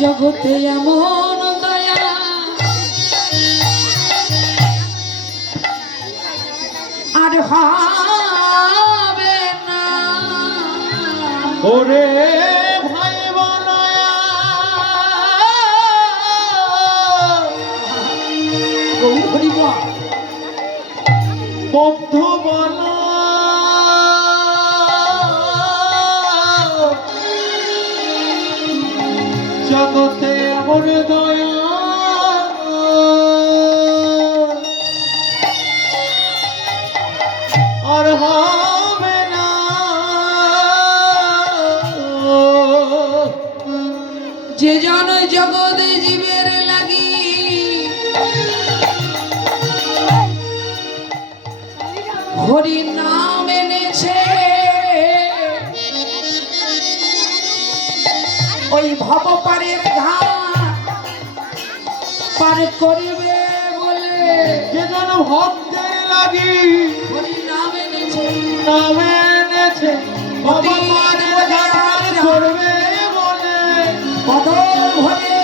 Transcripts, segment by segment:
জগতে এমন দয়া আর হবে না। ওরে ভাই বনয়া বন্ধু বল জগতে এমন দয়া আর হবে না। যে জন জগৎ জীবের লাগি হরি নাম এনেছে, ওই ভবপারের ঘাট পার করিবে বলে যে জন ভক্তের লাগি হরি নাম এনেছে, নাম এনেছে ভগবানের গান করবে বলে বদল ভরে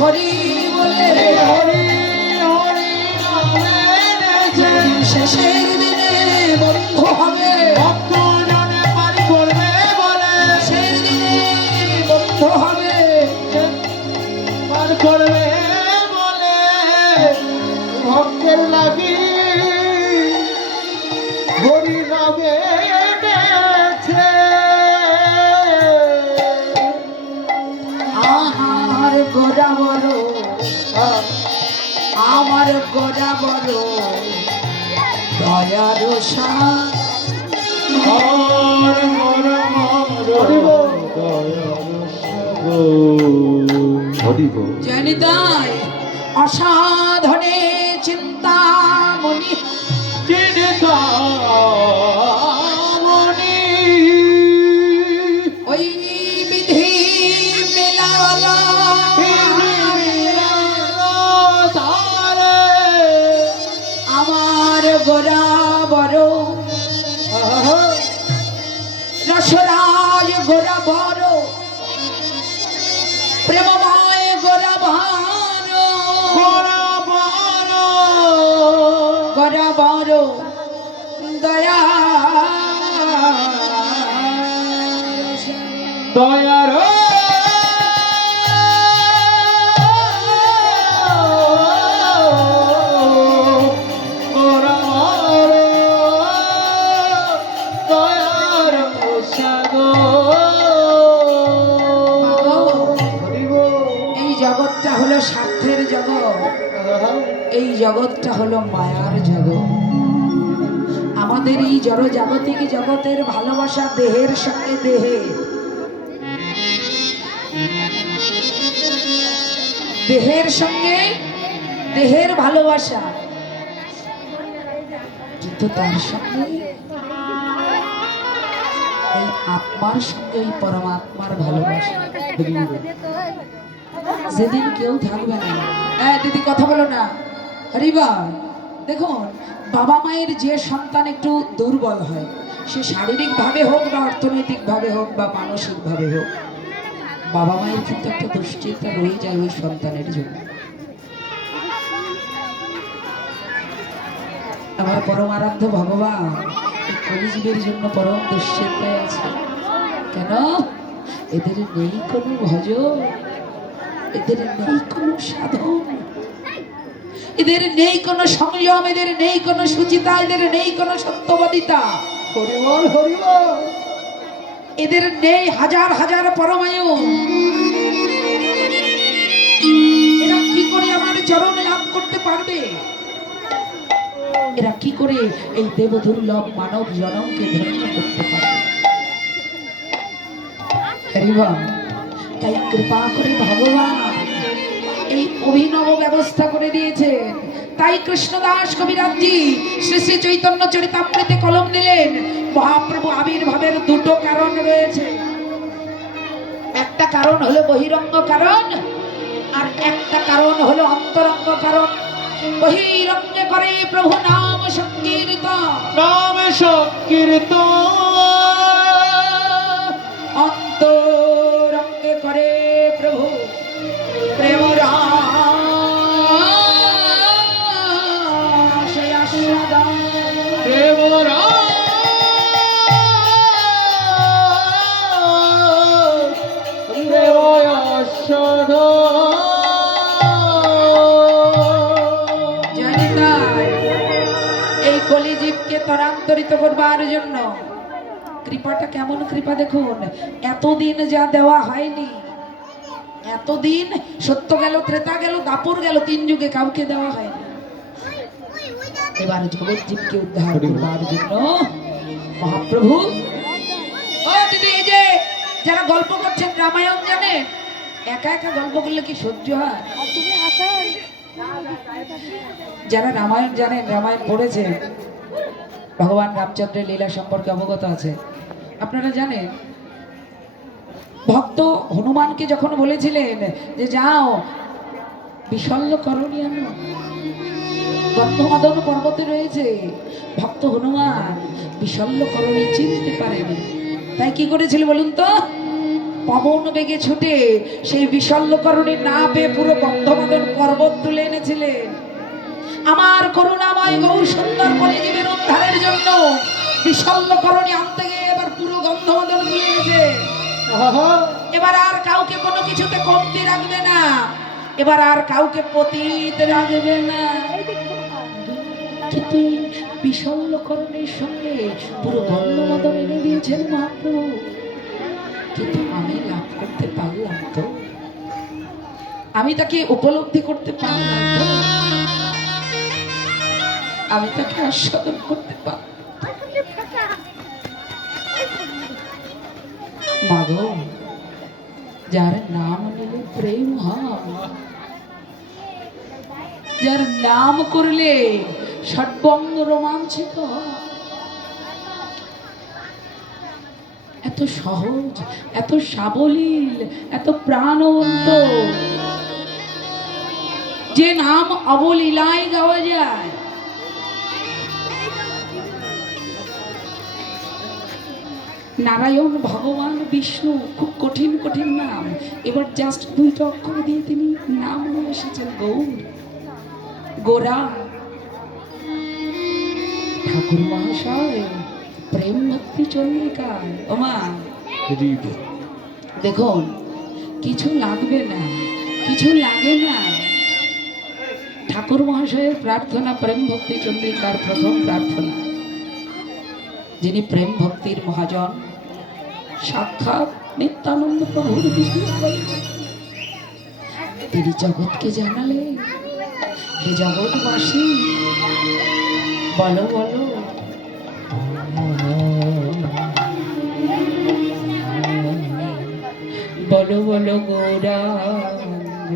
হরি বলে হরি হরি নাম এনেছে। শেষের দিনে বন্ধু হবে, ভক্ত জনে পার করবে বলে শেষের দিনে বন্ধু হবে, পার করবে বলে ভক্তের লাগি হরি নামে এনেছে। আমার গোড়া বড়, আমার গোড়া বড় দয়ার সাথ আর মর হরিব জানি তাই অসাধনে চিন্তামণি চিন্তামণি ওই বিধি মেলাওয়ালা আমার গোড়া বড় রসরাজ গোড়া বড় প্রেমময় গোড়া বড় গোড়া বড় দয়া দয়ার এই জগৎটা হলো স্বার্থের জগৎ, এই জগৎটা হলো মায়ার জগৎ। আমাদের এই জড় জাগতিক জগতের ভালোবাসা দেহের সঙ্গে দেহে, দেহের সঙ্গে দেহের ভালোবাসা, কিন্তু তার সঙ্গে এই আত্মার সঙ্গে এই পরমাত্মার ভালোবাসা। যেদিন কেউ থাকবে না, দিদি কথা বলো না, হরিবা দেখুন বাবা মায়ের যে সন্তান একটু দুর্বল হয়, সে শারীরিক ভাবে হোক বা অর্থনৈতিক ভাবে হোক বা মানসিক ভাবে হোক, বাবা মায়ের কিন্তু একটা দুশ্চিন্তা রয়ে যায় ওই সন্তানের জন্য। আমার পরম আরাধ্য ভগবান কলিযুগের জন্য পরম দুশ্চিন্তায় আছে। কেন? এদের নেই কোনো ভজন, এদের নেই কোনো সাধন, এদের নেই কোনো সংযম, এদের নেই কোনো সুচিতা, এদের নেই কোনো সত্যবাদিতা, হরিবল হরিবল এদের নেই হাজার হাজার পরমায়ু। এরা কি করে আমার চরণ লাভ করতে পারবে? এরা কি করে এই দেবদুর্লভ মানব জনমকে ধন্য করতে পারবে? হরিবল তাই কৃপা করে ভগবান এই অভিনব ব্যবস্থা করে দিয়েছেন। তাই কৃষ্ণদাস কবিরাজজি শ্রী শ্রী চৈতন্য চরিতামৃতে কলম দিলেন, মহাপ্রভু আবির্ভাবের দুটো কারণ রয়েছে। একটা কারণ হলো বহিরঙ্গ কারণ, আর একটা কারণ হলো অন্তরঙ্গ কারণ। বহিরঙ্গে করে প্রভু নাম সংকীর্তন, নাম সংকীর্তন অন্তরঙ্গে করে প্রভু ত্বরান্তরিত করবার জন্য। কৃপাটা কেমন কৃপা দেখুন, এতদিন যা দেওয়া হয়নি, এতদিন সত্য গেল, ত্রেতা গেল, দাপর গেল, 3 যুগে কাউকে দেওয়া হয়নি। এবার জগৎ জীবকে উদ্ধার করবার জন্য মহাপ্রভু, ও দিদি, এই যে যারা গল্প করছেন রামায়ণ জানেন, একা একা গল্প করলে কি সহ্য হয়? যারা রামায়ণ জানেন, রামায়ণ পড়েছেন, ভগবান রামচন্দ্রের লীলা সম্পর্কে অবগত আছে, আপনারা জানেন ভক্ত হনুমানকে যখন বলেছিলেন যে যাও বিশল্য করণী আনো, গন্ধমাদন পর্বতে রয়েছে, ভক্ত হনুমান বিশল্য করণী চিনতে পারেনি, তাই কি করেছিল বলুন তো? পবন বেগে ছুটে সেই বিশল্য করণী না পেয়ে পুরো গন্ধমাদন পর্বত তুলে এনেছিলেন। আমার করুণাময় গৌর সুন্দর করে জীবের উদ্ধারের জন্য বিশল্য করণী আনতে গিয়ে এবার পুরো গন্ধমাদন তুলে এনেছে। এবার আর কাউকে কোনো কিছুতে কমতি রাখবে না, এবার আর কাউকে পতিত রাখবে না। কিন্তু বিশল্যকরণের সঙ্গে পুরো গন্ধমাদন এনে দিয়েছেন মহাপ্রভু। কিন্তু আমি লাভ করতে পারলাম তো, আমি তাকে উপলব্ধি করতে পারলাম তো, আমি তাকে আস্বাদন করতে পারলাম। মাগো, যার নাম নিলে প্রেম হয়, যার নাম করলে ষটবঙ্গ রোমাঞ্চিত হয়, এত সহজ, এত সাবলীল, এত প্রাণবন্ত, যে নাম অবলীলায় গাওয়া যায়। নারায়ণ, ভগবান, বিষ্ণু, খুব কঠিন কঠিন নাম, এবার জাস্ট 2টা অক্ষর দিয়ে তিনি নাম নিয়ে এসেছেন গৌর, গোরা। ঠাকুর মহাশয় প্রেম ভক্তি চন্দ্রিকায়, ওমা দেখুন, কিছু লাগবে না, কিছু লাগে না। ঠাকুর মহাশয়ের প্রার্থনা প্রেম ভক্তি চন্দ্রিকার প্রথম প্রার্থনা। যিনি প্রেম ভক্তির মহাজন, সাক্ষাৎ নিত্যানন্দ প্রভুর বিগ্রহ, তিনি জগৎকে জানালেন, হে জগৎবাসী, বলো বলো, বলো বলো গৌরাঙ্গ,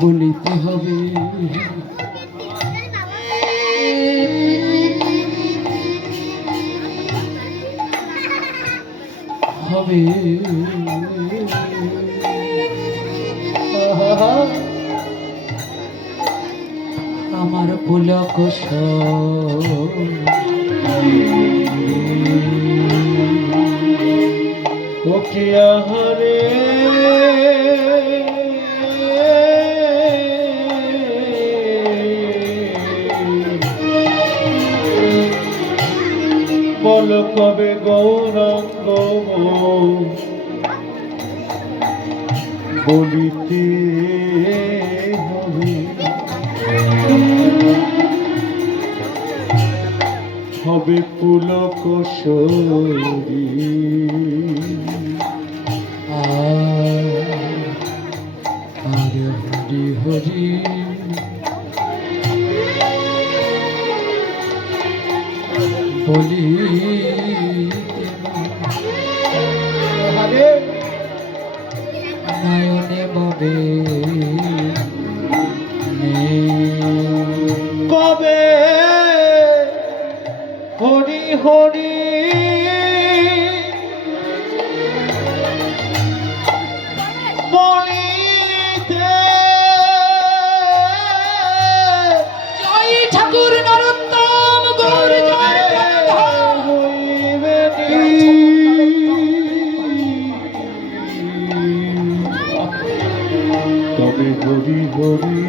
বলিতে হবে হবে আমার পুলক হরে বল কবে গৌরাঙ্গ বলিতে হবে, হবে পুলক সরি। আর হরি হরি বলি নয়নে ববে কবে হরি হরি বলিতে। জয় ঠাকুর নরোত্তম গৌর, জয় তবে হরি হরি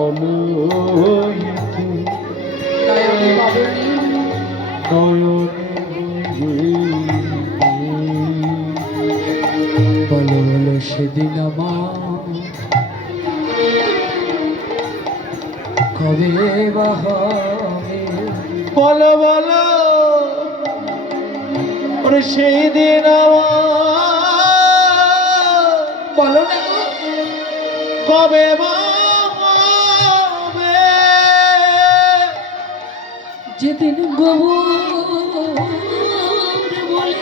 বলো বলো বলো সেদিন আমার কবে বা হবে বলো বলো ওরে সেই দিন আমার বলো না গো কবে বা হবে যেদিন গোবর বলে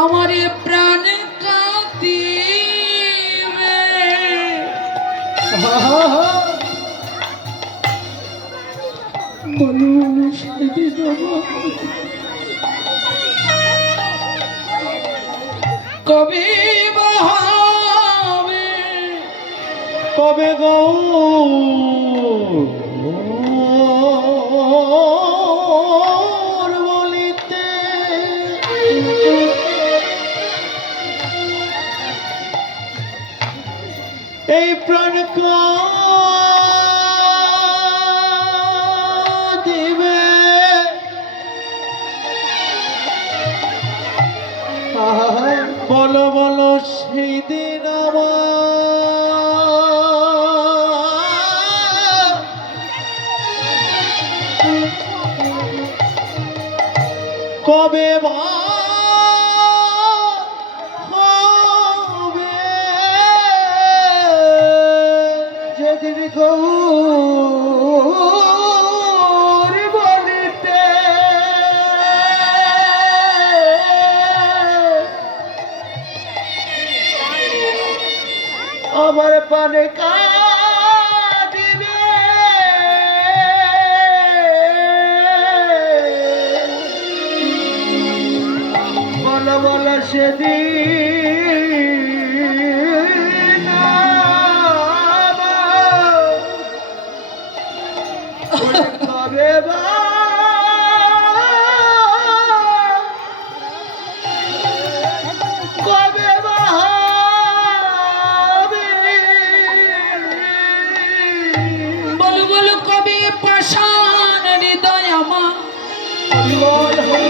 আমার প্রাণ কাঁদিবে বলো সেদিন কবে বা হবে কবে গো বলিতে এই প্রাণ দিবে বলো বলো সেই দিন আমার কবে বা হবে যেদিন গৌর বলিতে আমার পানে কাঁদিবে বলো বলো সেদিন আমার কবে বা কবে বা হবে বলো বলো কবে পাষাণ হৃদয় আমার বল হরি